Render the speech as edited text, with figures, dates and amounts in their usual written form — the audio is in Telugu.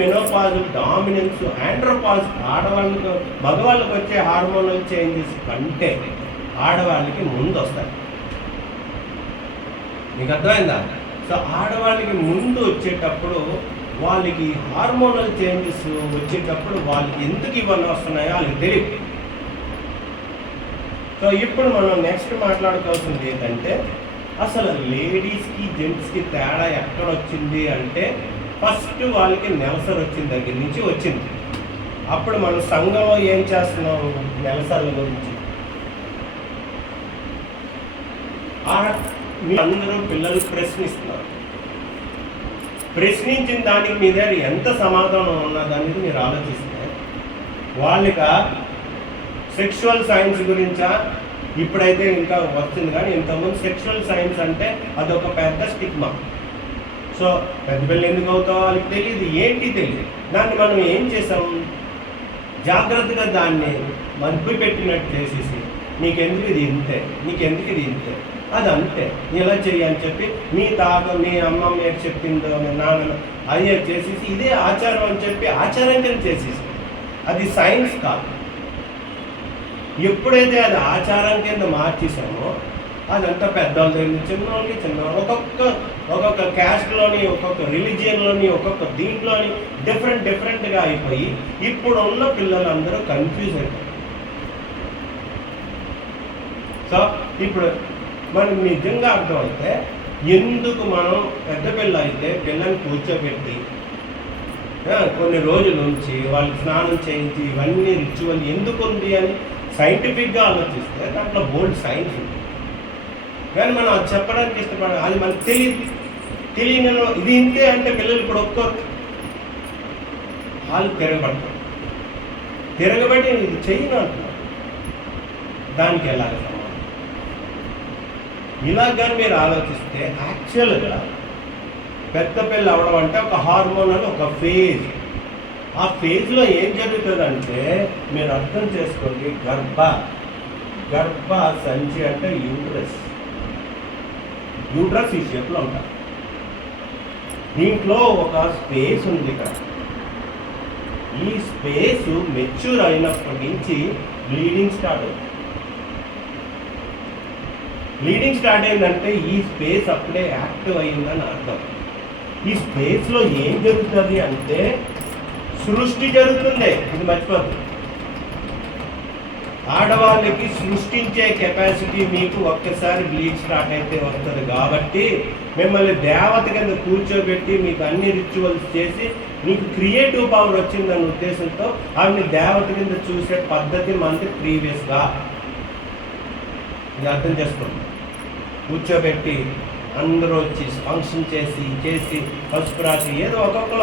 మెనోపాజ్, డామినెన్స్, ఆండ్రోపాజ్ ఆడవాళ్ళకు మగవాళ్ళకి వచ్చే హార్మోనల్ చేంజెస్ కంటే ఆడవాళ్ళకి ముందు వస్తాయి. మీకు అర్థమైందా? సో ఆడవాళ్ళకి ముందు వచ్చేటప్పుడు వాళ్ళకి హార్మోనల్ చేంజెస్ వచ్చేటప్పుడు వాళ్ళకి ఎందుకు ఇవన్నీ వస్తున్నాయో వాళ్ళకి తెలియదు. సో ఇప్పుడు మనం నెక్స్ట్ మాట్లాడుకోవాల్సింది ఏంటంటే అసలు లేడీస్కి జెంట్స్కి తేడా ఎక్కడ వచ్చింది అంటే ఫస్ట్ వాళ్ళకి నెలసరి వచ్చిన దగ్గర నుంచి వచ్చింది. అప్పుడు మనం సంఘంలో ఏం చేస్తున్నాం నెలసర్ల గురించి? అందరూ పిల్లలు ప్రశ్నిస్తున్నారు. ప్రశ్నించిన దానికి మీ దగ్గర ఎంత సమాధానం ఉన్నదనేది మీరు ఆలోచిస్తే వాళ్ళకి సెక్షువల్ సైన్స్ గురించా ఇప్పుడైతే ఇంకా వస్తుంది, కానీ ఇంతకుముందు సెక్షువల్ సైన్స్ అంటే అదొక పెద్ద స్టిగ్మా. సో పెద్ద పిల్లలు ఎందుకు అవుతావో వాళ్ళకి తెలియదు, ఏంటి తెలియదు. దాన్ని మనం ఏం చేసాం, జాగ్రత్తగా దాన్ని మబ్బి పెట్టినట్టు చేసేసి నీకెందుకు ఇది ఇంతే, నీకెందుకు ఇది ఇంతే, అది అంతే, ఇలా చెయ్యి అని చెప్పి మీ మీ అమ్మమ్మ ఏం చెప్పిందో మీ నాన్న అదే చేసేసి ఇదే ఆచారం అని చెప్పి ఆచారంగా చేసేసి అది సైన్స్ కాదు. ఎప్పుడైతే అది ఆచారం కింద మార్చేసామో అదంతా పెద్దవాళ్ళ దగ్గర చిన్నవాళ్ళకి చిన్నవాళ్ళు ఒక్కొక్క క్యాస్ట్లోని, ఒక్కొక్క రిలీజియన్లోని, ఒక్కొక్క దీంట్లోని డిఫరెంట్గా అయిపోయి ఇప్పుడు ఉన్న పిల్లలందరూ కన్ఫ్యూజ్ అయిపోయి. సో ఇప్పుడు మనకు నిజంగా అర్థమైతే ఎందుకు మనం పెద్ద పిల్ల అయితే పిల్లని కూర్చోబెట్టి కొన్ని రోజుల నుంచి వాళ్ళకి స్నానం చేయించి ఇవన్నీ రిచువల్ ఎందుకు ఉంది అని సైంటిఫిక్గా ఆలోచిస్తే దాంట్లో బోల్డ్ సైన్స్ ఉంది. కానీ మనం అది చెప్పడానికి ఇష్టపడ అది మనకు తెలియని ఇది ఇంతే అంటే పిల్లలు ఇప్పుడు ఒప్పుకోరు. వాళ్ళు తిరగబట్టి ఇది చెయ్యను అంటున్నారు. దానికి ఎలాగ సమాధానం? ఇలాగని మీరు ఆలోచిస్తే యాక్చువల్గా పెద్ద పిల్ల అవడం అంటే ఒక హార్మోనల్ ఒక ఫేజ్. ఆ ఫేజ్లో ఏం జరుగుతుందంటే మీరు అర్థం చేసుకోండి, గర్భ సంచి అంటే యూట్రస్ ఈ షేప్లో ఉంటారు. దీంట్లో ఒక స్పేస్ ఉంది ఇక్కడ. ఈ స్పేస్ మెచ్యూర్ అయినప్పటి నుంచి బ్లీడింగ్ స్టార్ట్ అవుతుంది. బ్లీడింగ్ స్టార్ట్ అయిందంటే ఈ స్పేస్ అప్పుడే యాక్టివ్ అయిందని అర్థం. ఈ స్పేస్లో ఏం జరుగుతుంది అంటే సృష్టి జరుగుతుంది. ఇది మర్చిపోతుంది. ఆడవాళ్ళకి సృష్టించే కెపాసిటీ మీకు ఒక్కసారి బ్లీడ్ స్టార్ట్ అయితే వస్తుంది. కాబట్టి మిమ్మల్ని దేవత కింద కూర్చోబెట్టి మీకు అన్ని రిచువల్స్ చేసి మీకు క్రియేటివ్ పవర్ వచ్చిందన్న ఉద్దేశంతో ఆవిడని దేవత కింద చూసే పద్ధతి మనకి ప్రీవియస్గా ఇది అర్థం చేసుకోండి. కూర్చోబెట్టి అందరూ వచ్చి ఫంక్షన్ చేసి పసుపు రాసి ఏదో ఒక్కొక్కరు